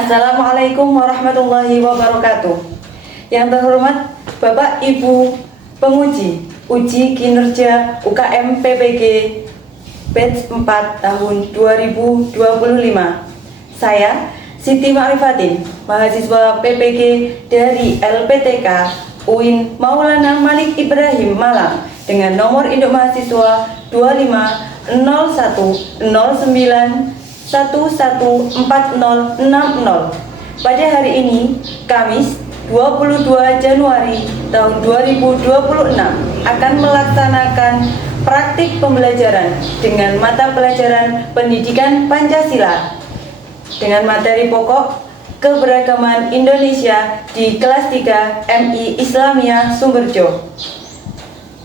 Assalamualaikum warahmatullahi wabarakatuh. Yang terhormat Bapak Ibu penguji uji kinerja UKM PPG batch 4 tahun 2025. Saya Siti Ma'rifatin, mahasiswa PPG dari LPTK UIN Maulana Malik Ibrahim Malang dengan nomor induk mahasiswa 250109114060. Pada hari ini, Kamis 22 Januari tahun 2026 akan melaksanakan praktik pembelajaran dengan mata pelajaran Pendidikan Pancasila dengan materi pokok Keberagaman Indonesia di kelas 3 MI Islamiyah Sumberjo.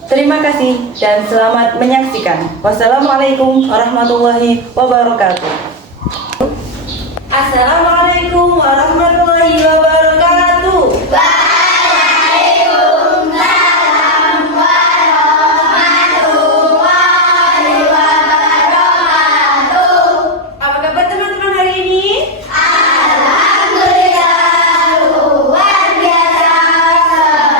Terima kasih dan selamat menyaksikan. Wassalamualaikum warahmatullahi wabarakatuh. Assalamualaikum warahmatullahi wabarakatuh. Waalaikumsalam warahmatullahi wabarakatuh. Apa kabar teman-teman hari ini? Alhamdulillah luar biasa,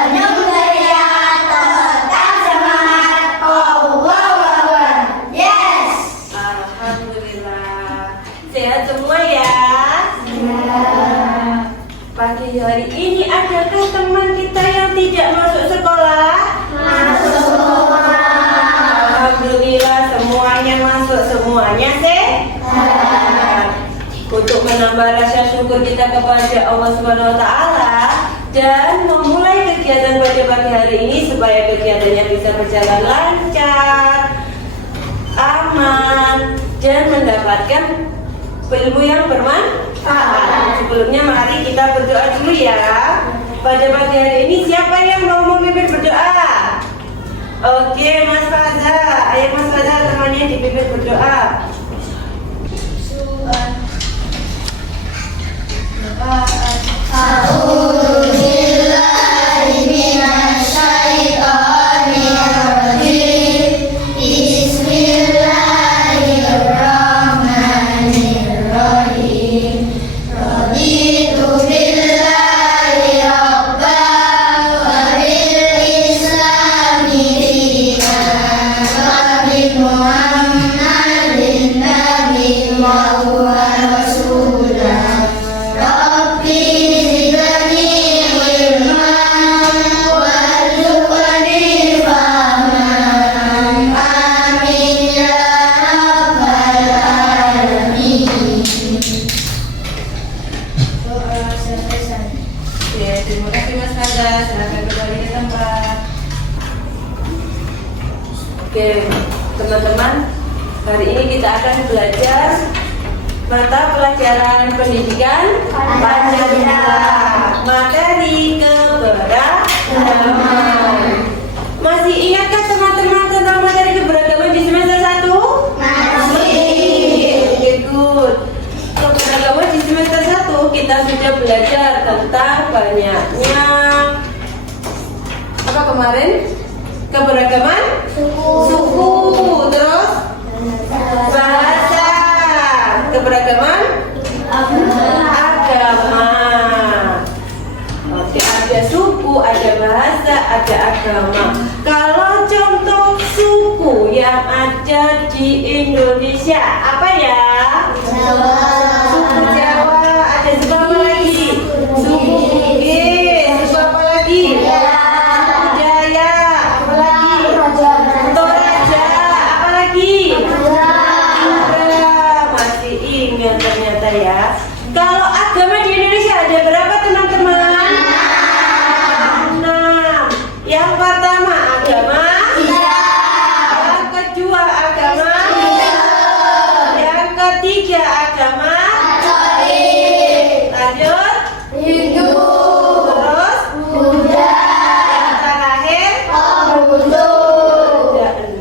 senyum ceria, tetap semangat. Allah. Yes. Alhamdulillah. Sehat semua ya? Pagi hari ini adakah teman kita yang tidak masuk sekolah? Masuk. Alhamdulillah semuanya masuk, semuanya sehat. Untuk menambah rasa syukur kita kepada Allah Subhanahu wa taala dan memulai kegiatan pada pagi hari ini supaya kegiatannya bisa berjalan lancar, aman dan mendapatkan ilmu yang bermanfaat. Sebelumnya mari kita berdoa dulu ya. Pada pagi hari ini siapa yang mau memimpin berdoa? Oke, Mas Faza. Ayo Mas Faza temannya dipimpin berdoa. A'udzubillahi minasyaitonirrajim. Bismillahirrahmanirrahim. Raditu billahi rabban wa bil islami dinan wa bi Muhammadin nabiyyan wa rasulan. Rabbi zidni ilman warzuqni fahman. Amin ya rabbal alamin. Doa selesai. Oke, terima kasih Mas Faza. Silakan kembali ke tempat. Oke, teman-teman, hari ini kita akan belajar mata pelajaran Pendidikan Pancasila, materi keberagaman. Masih ingatkah teman-teman tentang materi keberagaman di semester 1? Masih. Oke, good. Keberagaman di semester 1 kita sudah belajar tentang banyaknya apa kemarin? Keberagaman suku, terus bahasa, keberagaman agama. Oke, ada suku, ada bahasa, ada agama. Kalau contoh suku yang ada di Indonesia apa ya? Suku Jawa. Ada suku apa lagi? Suku Bugis. Suku apa lagi? Suku Jaya. Apa lagi? Toraja. Apa lagi? Masih ingat ternyata ya. Kalau agama di Indonesia ada berapa teman-teman? 6. Yang pertama agama. Yang kedua agama. Yang ketiga agama. Lanjut. Terus. Yang terakhir. Ada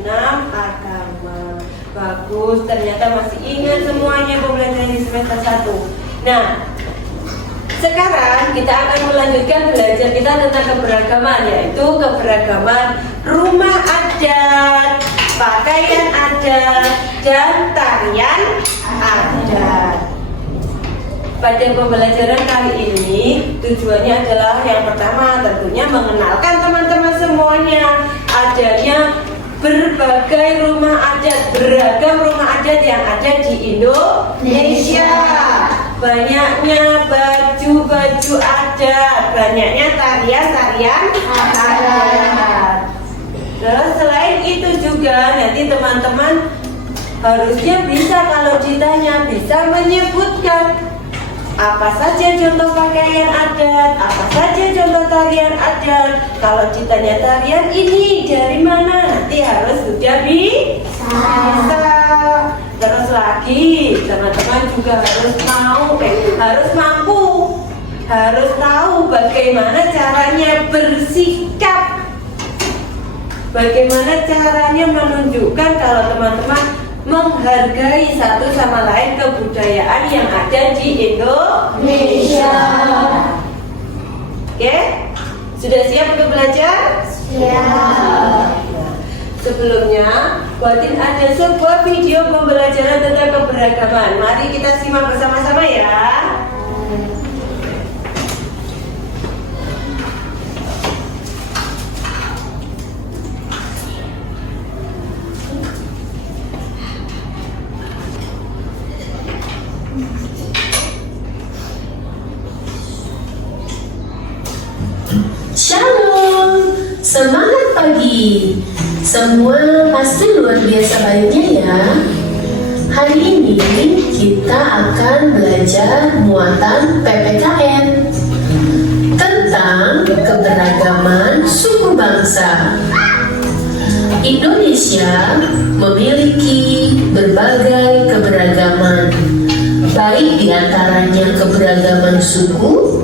6 agama. Bagus, ternyata masih ingat semuanya pembelajaran di semester 1. Nah, sekarang kita akan melanjutkan belajar kita tentang keberagaman, yaitu keberagaman rumah adat, pakaian adat, dan tarian adat. pada pembelajaran kali ini tujuannya adalah yang pertama tentunya mengenalkan teman-teman semuanya adanya berbagai rumah adat, beragam rumah adat yang ada di Indonesia. Banyaknya baju-baju adat, banyaknya tarian-tarian adat. Terus selain itu juga nanti teman-teman harusnya bisa kalau ditanya bisa menyebutkan apa saja contoh pakaian adat, apa saja contoh tarian adat. Kalau ditanya tarian ini dari mana, nanti harus sudah bisa. Terus lagi teman-teman juga harus tahu bagaimana caranya bersikap, bagaimana caranya menunjukkan kalau teman-teman menghargai satu sama lain kebudayaan yang ada di Indonesia. Oke? Sudah siap untuk belajar? Siap. Sebelumnya, buatin ada sebuah video pembelajaran tentang keberagaman. Mari kita simak bersama-sama ya. Shalom, semangat pagi. Semua pasti luar biasa baiknya ya. Hari ini kita akan belajar muatan PPKN tentang keberagaman suku bangsa. Indonesia memiliki berbagai keberagaman, baik diantaranya keberagaman suku,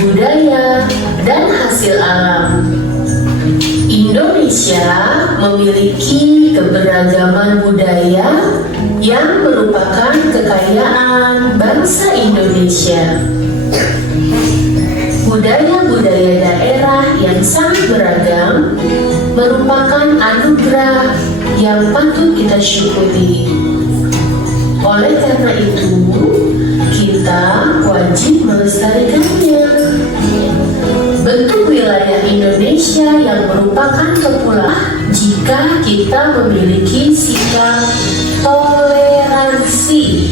budaya, dan hasil alam. Indonesia memiliki keberagaman budaya yang merupakan kekayaan bangsa Indonesia. Budaya-budaya daerah yang sangat beragam merupakan anugerah yang patut kita syukuri. Oleh karena itu, kita wajib melestarikannya. Bentuk wilayah Indonesia yang merupakan kepulauan jika kita memiliki sikap toleransi.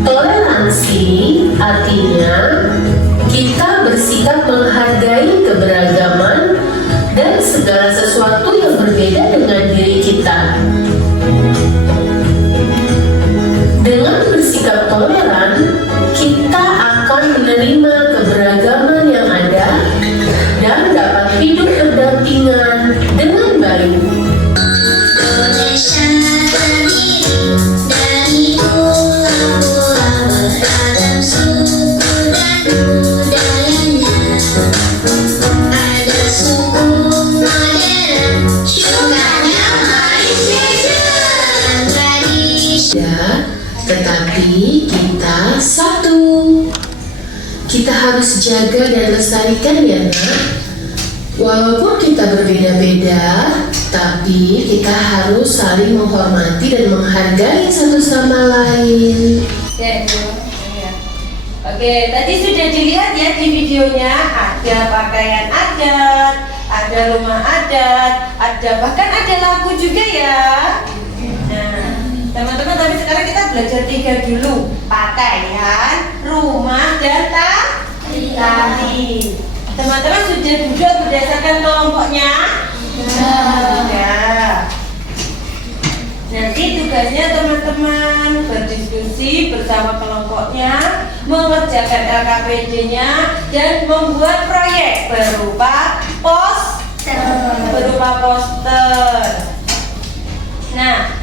Toleransi artinya kita bersikap menghargai keberagaman dan segala sesuatu yang berbeda dengan diri kita. Dengan bersikap toleran, kita akan menerima keberagaman yang ada dan dapat hidup berdampingan dengan baik. Indonesia terdiri dari pulau-pulau beragam suku dan budayanya. Ada suku modern, juga yang Malaysia tradisi. Ya, tetapi kita satu. Kita harus jaga dan lestarikan ya nak. Walaupun kita berbeda-beda, tapi kita harus saling menghormati dan menghargai satu sama lain. Oke, tadi sudah dilihat ya di videonya, ada pakaian adat, ada rumah adat, bahkan ada lagu juga ya. Nah, teman-teman, tapi sekarang kita belajar 3 dulu. Pakaian, rumah, dan tari. Teman-teman sudah duduk berdasarkan kelompoknya? Sudah. Nanti tugasnya teman-teman berdiskusi bersama kelompoknya, mengerjakan LKPD-nya, dan membuat proyek berupa poster. Nah,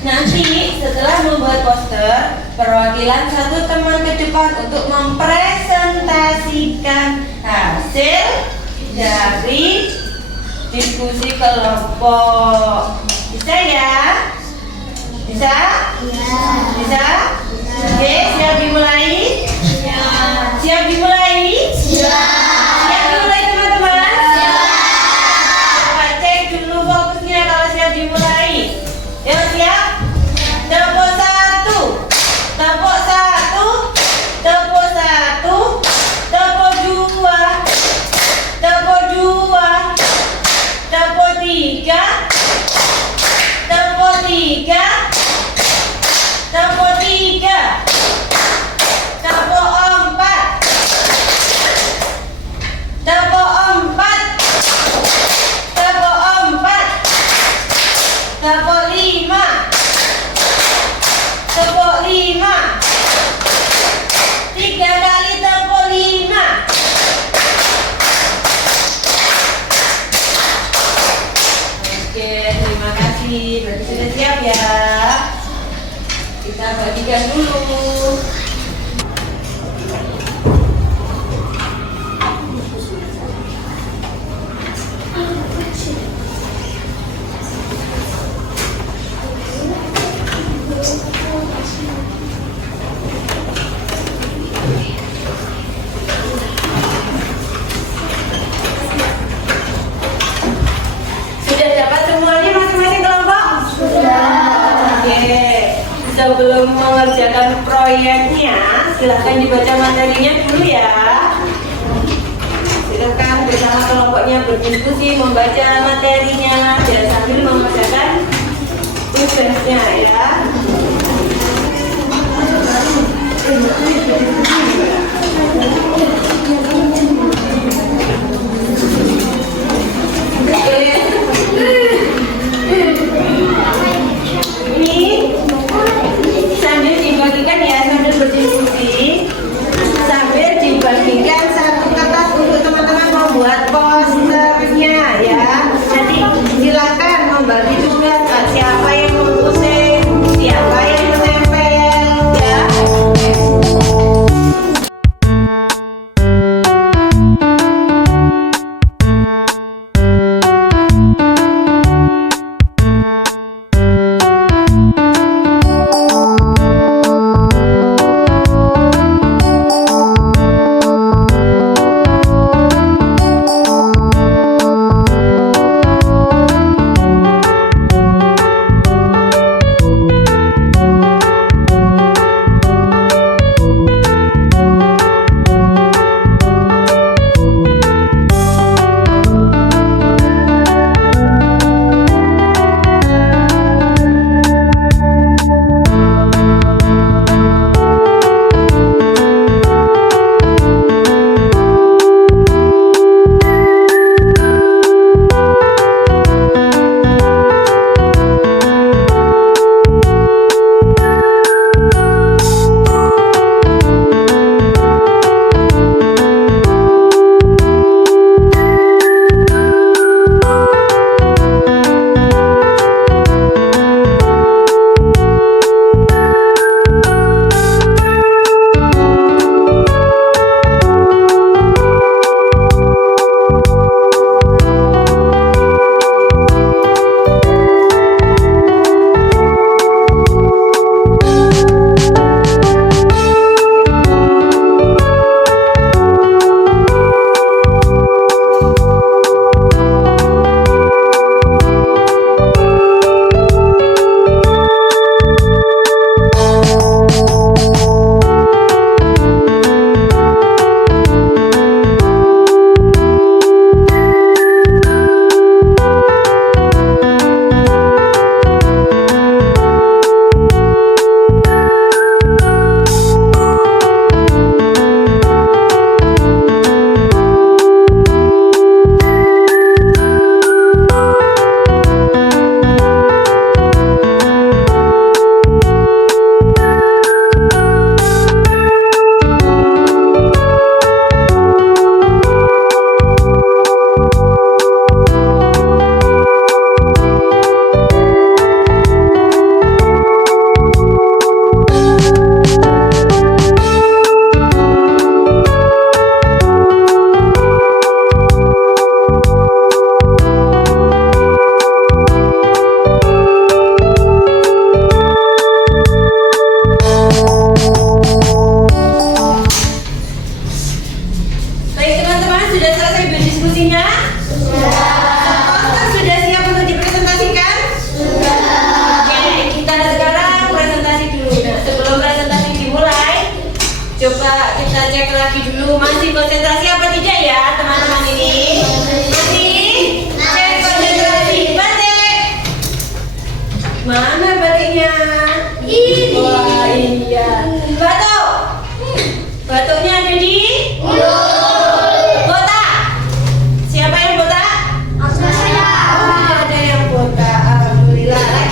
nanti setelah membuat poster, perwakilan satu teman ke depan untuk mempresentasikan hasil dari diskusi kelompok. Bisa ya? Bisa? Bisa? Oke, siap dimulai? Siap dimulai? Siap dimulai teman-teman? Coba cek dulu fokusnya kalau siap dimulai. Yang siap? Tepuk 1. Tepuk 5. Tepuk 5. 3 kali tepuk 5. Oke, terima kasih. Berarti sudah siap ya. Kita bagikan dulu. Sudah dapat semuanya masing-masing kelompok? Sudah. Oke. Sebelum mengerjakan proyeknya, silahkan dibaca materinya dulu ya. Silahkan bersama kelompoknya berdiskusi, membaca materinya dan sambil mengerjakan tugasnya ya. Ini sambil dibagikan ya, sambil berdiskusi, sambil dibagikan satu kertas untuk teman-teman membuat posternya ya. Nanti silakan membagi tugas, siapa yang menulis, siapa yang menempel ya. Alhamdulillah.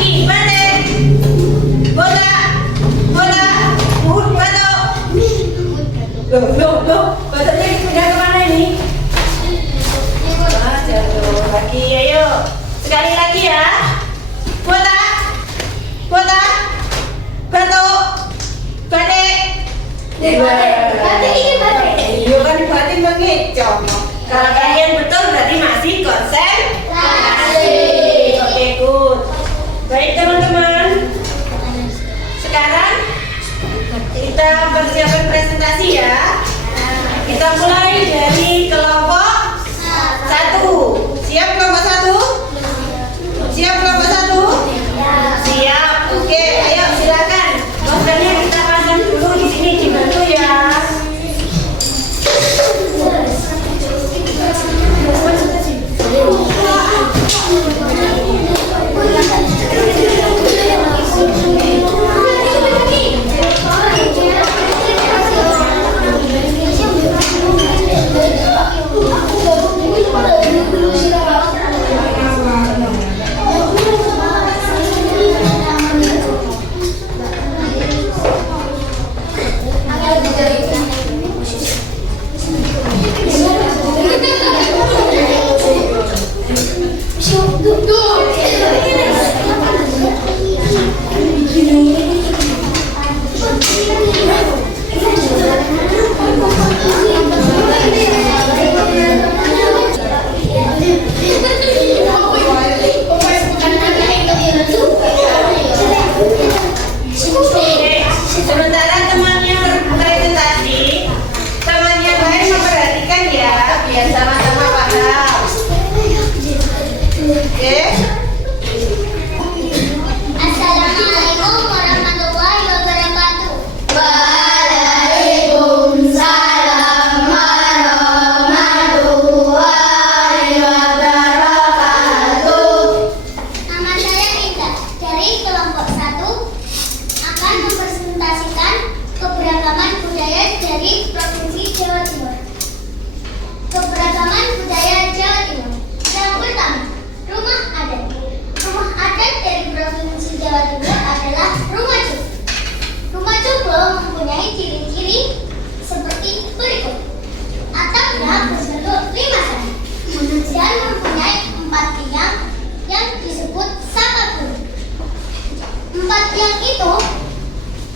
Tempat yang itu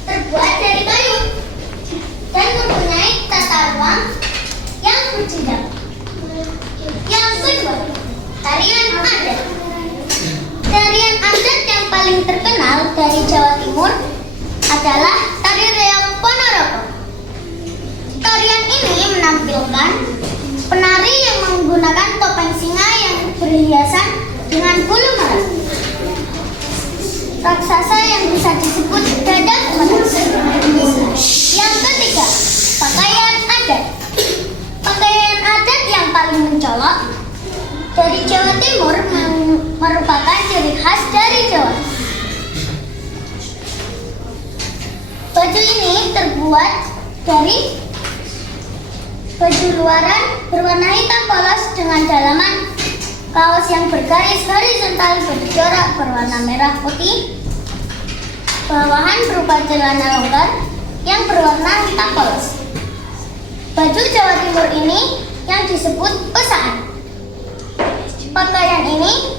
terbuat dari kayu dan mempunyai tata ruang yang berjenjang. Yang kedua, tarian adat. Tarian adat yang paling terkenal dari Jawa Timur adalah tari reog Ponorogo. Tarian ini menampilkan penari yang menggunakan topeng singa yang berhiasan dengan bulu merah, raksasa yang bisa disebut dadang emas. Yang ketiga, pakaian adat. Pakaian adat yang paling mencolok dari Jawa Timur merupakan ciri khas dari Jawa. Baju ini terbuat dari baju luaran berwarna hitam polos dengan dalaman, kaos yang bergaris horizontal bercorak berwarna merah putih, bawahan berupa celana longgar yang berwarna hitam polos. Baju Jawa Timur ini yang disebut pesaan. Pakaian ini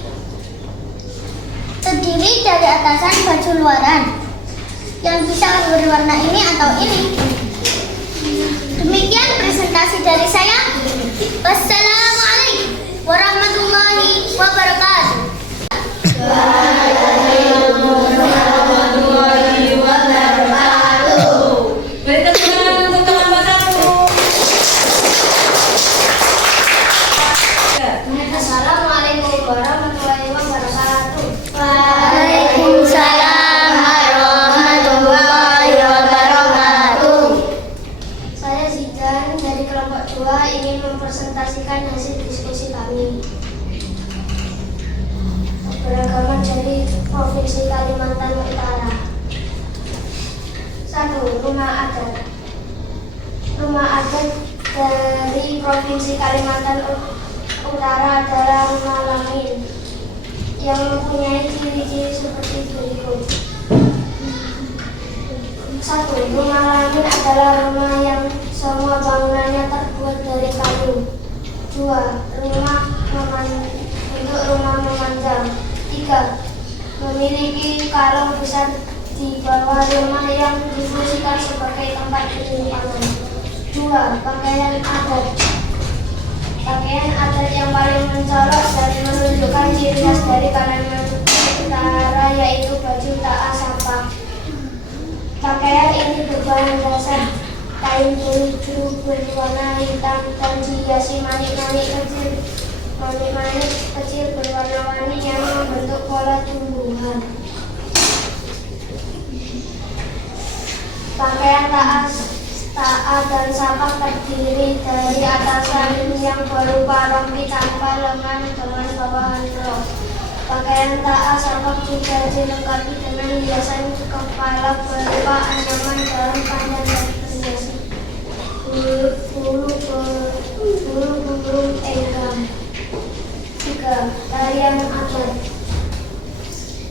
terdiri dari atasan baju luaran yang bisa berwarna ini atau ini. Demikian presentasi dari saya. Wassalamualaikum warahmatullahi wabarakatuh. Beri tepuk tangan untuk kelompok 1. Assalamualaikum warahmatullahi wabarakatuh. Waalaikumsalam warahmatullahi wabarakatuh. Saya Zidan dari kelompok 2 ingin mempresentasikan hasil diskusi kami. Keberagaman dari Provinsi Kalimantan Utara. 1. Rumah adat. Rumah adat dari Provinsi Kalimantan Utara adalah rumah lamin yang mempunyai ciri-ciri seperti berikut. 1. Rumah lamin adalah rumah yang semua bangunannya terbuat dari kayu. 2. Bentuk rumah memanjang. 3. Memiliki kalong besar di bawah rumah yang difungsikan sebagai tempat penyimpanan. 2. Pakaian adat. Pakaian adat yang paling mencolok dan menunjukkan ciri khas dari Kalimantan Utara yaitu baju taah sampah. Pakaian ini berbahan dasar kain bulu berwarna hitam dan dihiasi manik-manik kecil berwarna-warni yang membentuk pola tumbuhan. Pakaian taah dan sampah terdiri dari atasan yang berupa rompi tanpa lengan dengan bawahan rok. Pakaian taah sampah juga dilengkapi dengan hiasan kepala berupa anyaman daun panjang dan berhiasi bulu burung egang. 3. Tarian adat.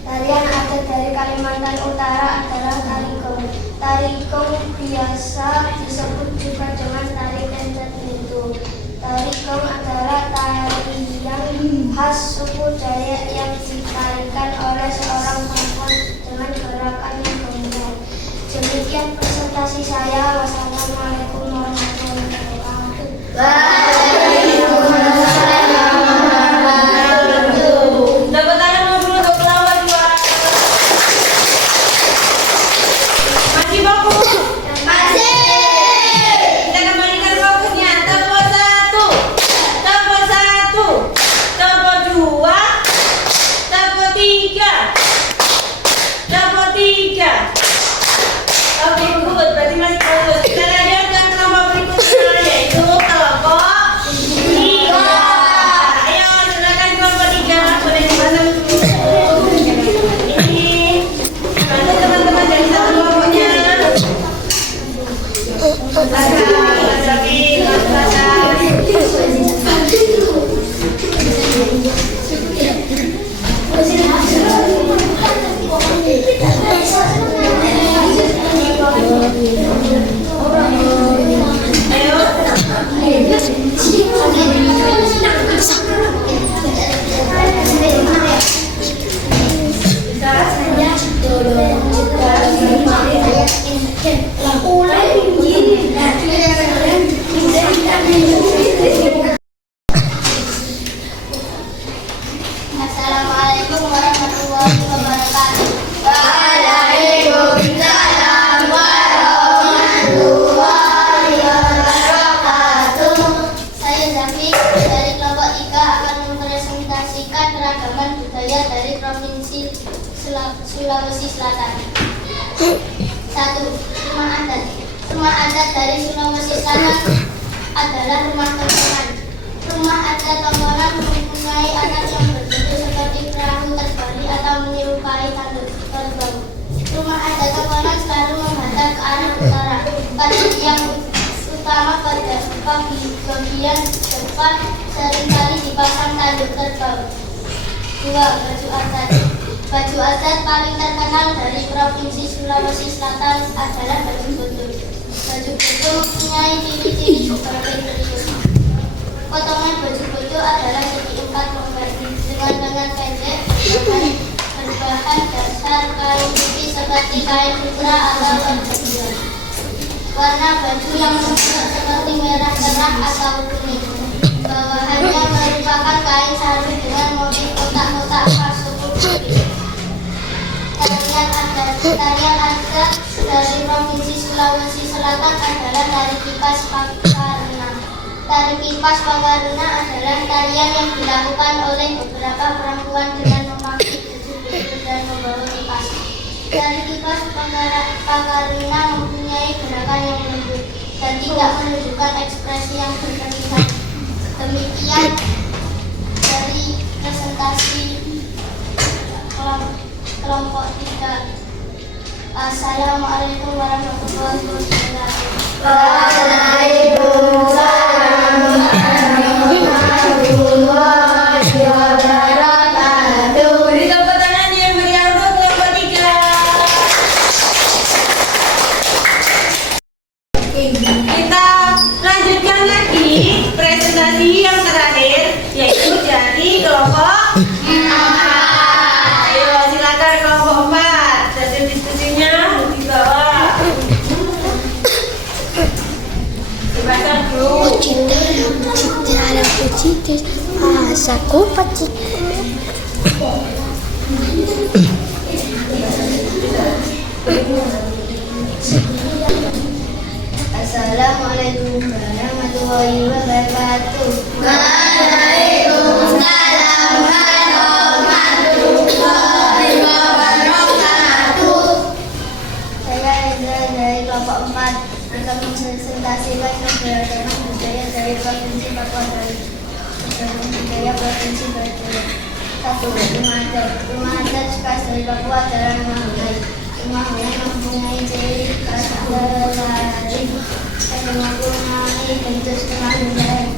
Tarian adat dari Kalimantan Utara adalah tari gong. Tari gong biasa disebut juga dengan tari tentet itu. Tari gong adalah tarian khas suku Dayak yang ditarikan oleh seorang perempuan dengan gerakan yang gembira. Demikian presentasi saya. Wassalamualaikum warahmatullahi wabarakatuh. Tepuk tangan dulu untuk kelompok 2. Masih fokus? Masih. Kita kembalikan fokusnya. Tepuk 1, tepuk 1, tepuk 2, tepuk 3, Tolong juga ayat ini mulai begini. Assalamualaikum warahmatullahi wabarakatuh. Waalaikumsalam warahmatullahi wabarakatuh. Saya Zafi dari kelompok 3 akan mempresentasikan keragaman budaya dari Provinsi Sulawesi Selatan. 1. Rumah adat. Rumah adat dari Sulawesi Selatan adalah rumah tongkonan. Rumah adat tongkonan mempunyai atap yang berbentuk seperti perahu terbalik atau menyerupai tanduk terbang. Rumah adat tongkonan selalu menghadap ke arah utara. Pada yang utama pada bagian depan seringkali dipasang tanduk terbang. 2. Baju adat. Baju adat paling terkenal dari Provinsi Sulawesi Selatan adalah baju bodo. Baju bodo mempunyai ciri-ciri sebagai berikut. Potongan baju bodo adalah segi 4 membagi dengan lengan pendek berbahan dasar kain putih seperti kain sutra atau organza. Warna baju yang menunjuk seperti merah cerah atau kuning. Bawahannya merupakan kain sarung dengan motif kotak-kotak parsuku putih. Tarian adat dari Provinsi Sulawesi Selatan adalah tari kipas Pakarena. Tari kipas Pakarena adalah tarian yang dilakukan oleh beberapa perempuan dengan memakai baju bodo dan membawa kipas. Tari kipas Pakarena mempunyai gerakan yang lembut dan tidak menunjukkan ekspresi yang berlebihan. Demikian dari presentasi kelompok 3. Assalamualaikum warahmatullahi wabarakatuh. Waalaikumsalam warahmatullahi wabarakatuh. Beri tepuk tangan yang meriah untuk kelompok 3. Kita lanjutkan lagi presentasi yang terakhir, yaitu dari kelompok 4. Ayo silakan kelompok 4. Hasil diskusinya di bawah. Dibaca dulu. Saku pacit. Assalamualaikum warahmatullahi wabarakatuh. Waalaikumsalam warahmatullahi wabarakatuh. Saya Eza dari kelompok 4 akan mempresentasikan keberagaman budaya dari Provinsi Papua Bali. Keberagaman budaya Provinsi Bali. 1. Rumah adat. Rumah adat khas dari Papua adalah rumah Hulai. Rumah Hulai mempunyai ciri khas dari mempunyai bentuk setengah bulat.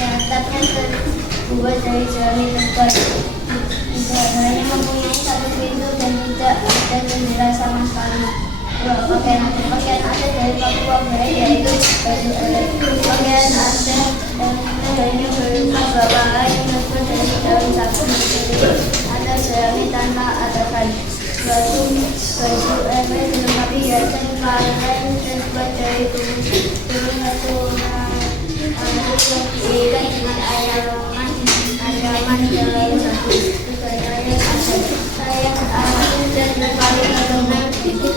Atapnya terbuat dari jerami tebal. Hanya mempunyai 1 pintu dan tidak ada jendela sama sekali. 2. Pakaian adat dari Papua Barat yaitu baju adat. Pakaian adat hanya berupa bawahan yang terbuat dari daun sapi atau jerami tanpa atasan. 2. Baju adat dilengkapi hiasan kalian terbuat dari turun batu diikat dengan anyaman dalam satu. Saya adat dan paling terkenal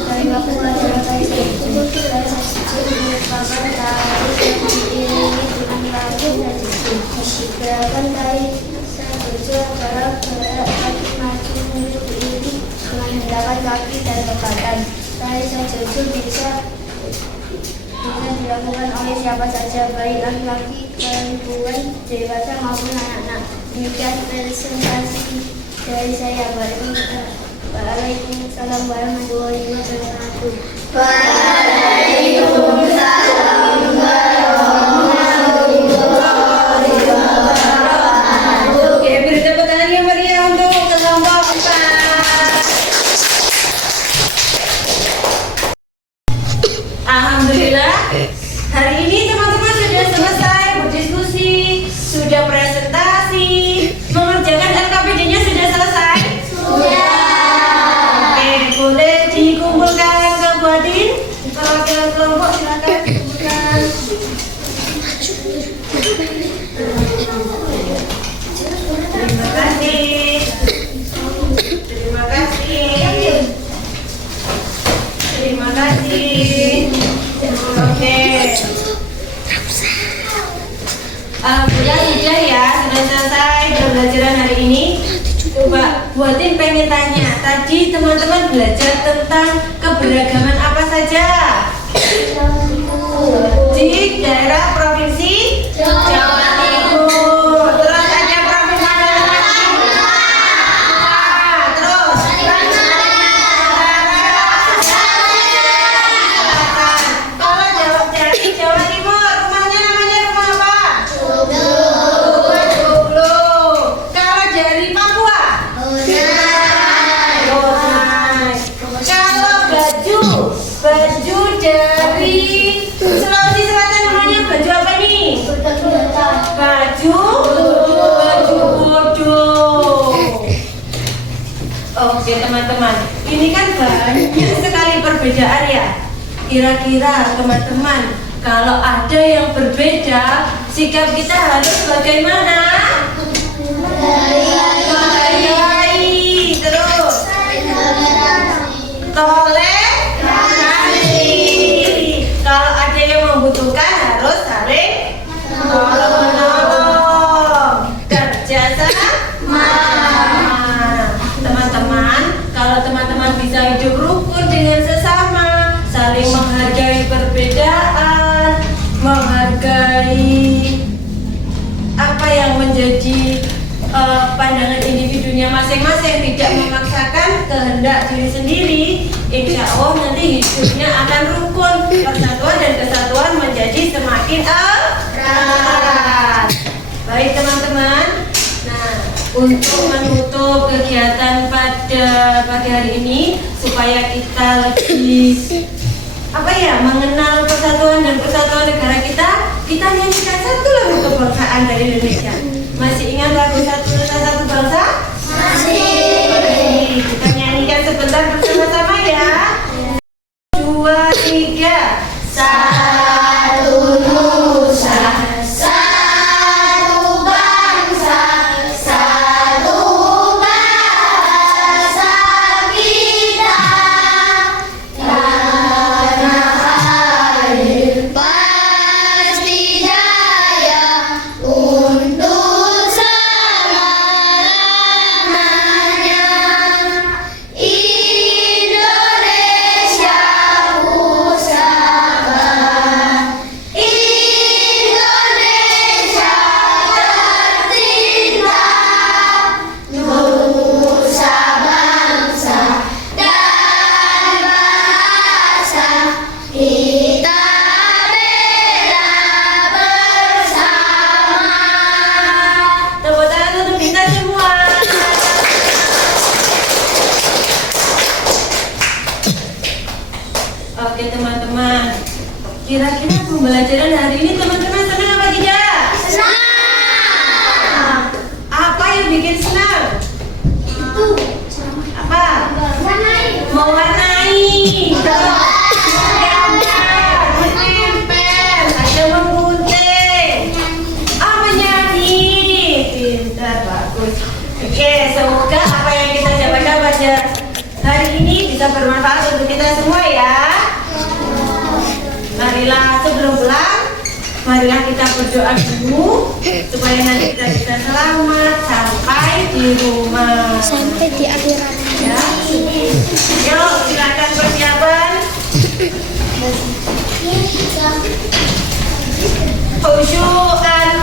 dari Papua adalah kain saji. Kain saji merupakan tari yang diiringi dengan lagu dan susu. Gerakan kain saji adalah gerak kaki maju mundur diiringi dengan hentakan kaki dan lembatan. Tari saji bisa dilakukan oleh siapa saja, baik laki-laki, perempuan, dewasa maupun anak-anak. Demikian presentasi dari saya. Waalaikumsalam warahmatullahi wabarakatuh. Waalaikumsalam warahmatullahi wabarakatuh. Oke, beri tepuk tangan yang meriah untuk kelompok 4. Alhamdulillah, hari ini teman-teman sudah selesai berdiskusi, sudah presentasi, mengerjakan LKPD-nya sudah selesai? Sudah. Oke, Oke. Alhamdulillah sudah ya, sudah selesai pembelajaran hari ini. Coba buatin pengen tanya. Tadi teman-teman belajar tentang keberagaman apa saja? Di daerah provinsi Jawa Timur. Terus ada provinsi mana lagi? Terus kalau dari Jawa Timur, rumahnya namanya rumah apa? Joglo. Kalau dari Papua? Bonai. Kalau baju dari Sulawesi Selatan namanya baju apa nih? Baju bodo. Oke teman-teman, ini kan banyak sekali perbedaan ya. Kira-kira teman-teman, kalau ada yang berbeda, sikap kita harus bagaimana? Menghargai. Terus toleransi. Kalau ada yang membutuhkan harus saling tolong-menolong. Kerjasama. Teman-teman, kalau teman-teman bisa hidup rukun dengan sesama, saling menghargai perbedaan, menghargai apa yang menjadi pandangan individunya masing-masing, tidak memaksakan kehendak diri sendiri, insya Allah nanti hidupnya akan rukun, persatuan dan kesatuan menjadi semakin erat. Baik teman-teman, nah untuk menutup kegiatan pada pagi hari ini supaya kita lebih mengenal persatuan dan persatuan negara kita nyanyikan satu lagu kebangsaan dari Indonesia. Masih ingat lagu Satu Nusa Satu Bangsa? Masih. Kita nyanyikan sebentar bersama-sama ya. 2, 3. Satu Nusa, satu bangsa, satu bahasa kita. Tanah air pasti jaya untuk selama-lamanya. Indonesia pusaka, Indonesia tercinta, nusa bangsa dan bahasa kita bela bersama. Tepuk tangan untuk kita semua. Oke teman-teman, kira-kira pembelajaran hari ini teman-teman senang apa tidak? Senang. Apa yang bikin senang? Itu apa? Mewarnai. Gambar, menempel, ada menggunting. Menyanyi. Pintar, bagus. Oke, semoga apa yang kita dapatkan pada hari ini bisa bermanfaat untuk kita semua ya. Marilah sebelum pulang, marilah kita berdoa dulu supaya nanti kita bisa selamat sampai di rumah. Sampai di akhirat. Ya. Yuk, silakan persiapan. Khusyukan.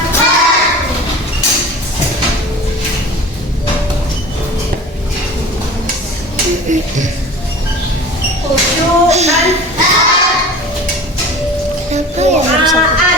Khusyukan. Kenapa ya? Doaan.